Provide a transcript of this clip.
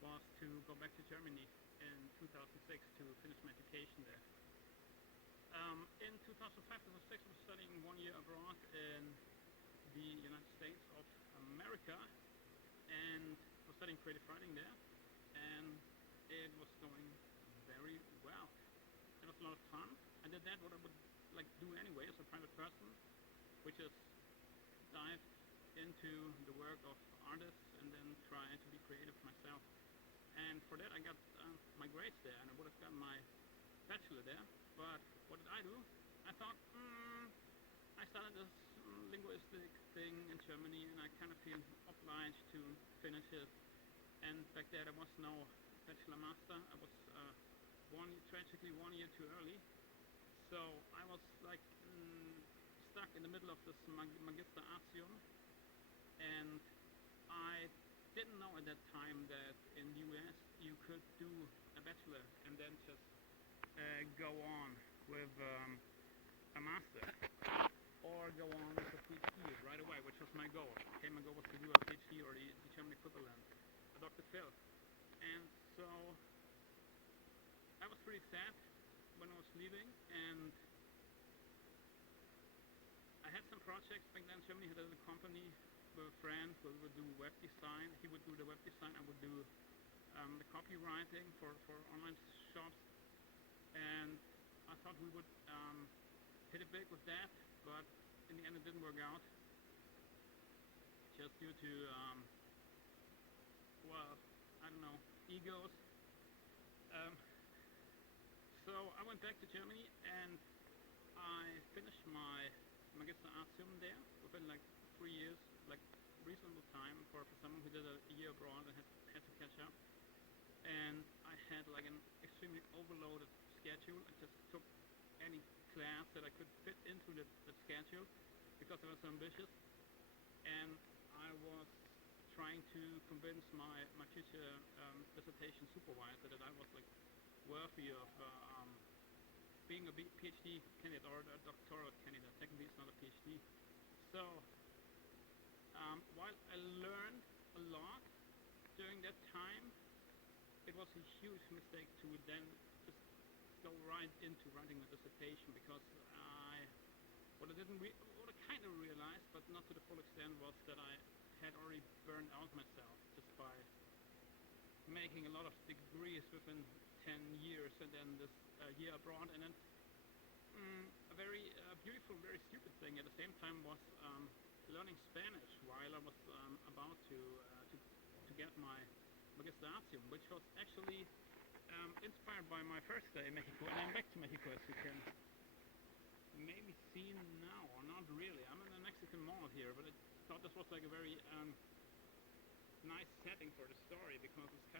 was to go back to Germany in 2006 to finish my education there. In 2005-2006, I was studying 1 year abroad in the United States of America, and was studying creative writing there, and it was going very well. It was a lot of fun. I did that what I would like do anyway as a private person, which is dive into the work of artists and then try to be creative myself. And for that I got my grades there, and I would have gotten my bachelor there. But what did I do? I thought, I started this linguistic thing in Germany, and I kind of feel obliged to finish it. And back there there was no bachelor master. I was tragically 1 year too early. So I was like stuck in the middle of this Magister Artium, and I didn't know at that time that in the US you could do a bachelor and then just go on with a master, or go on with a PhD right away, which was my goal. Okay, my goal was to do a PhD, or the German equivalent, a Dr. Phil. And so I was pretty sad when I was leaving, and I had some projects back then in Germany. I had a company with a friend who would do web design. He would do the web design, I would do the copywriting for online shops. And I thought we would hit it big with that, but in the end it didn't work out, just due to, well, I don't know, egos. Um, so I went back to Germany, and I finished my Magister Artium there within like 3 years, like reasonable time for someone who did a year abroad and had to catch up. And I had like an extremely overloaded schedule. I just took any class that I could fit into the schedule because I was so ambitious. And I was trying to convince my future dissertation supervisor that I was like worthy of being a PhD candidate or a doctoral candidate. Technically it's not a PhD. So while I learned a lot during that time, it was a huge mistake to then just go right into writing a dissertation, because what I kind of realized, but not to the full extent, was that I had already burned out myself just by making a lot of degrees within 10 years, and then this year abroad, and then a very beautiful, very stupid thing at the same time was learning Spanish while I was about to get my Magister Artium, which was actually inspired by my first day in Mexico. And I'm back to Mexico, as you can maybe see now, or not really. I'm in a Mexican mall here, but I thought this was like a very nice setting for the story, because it's kind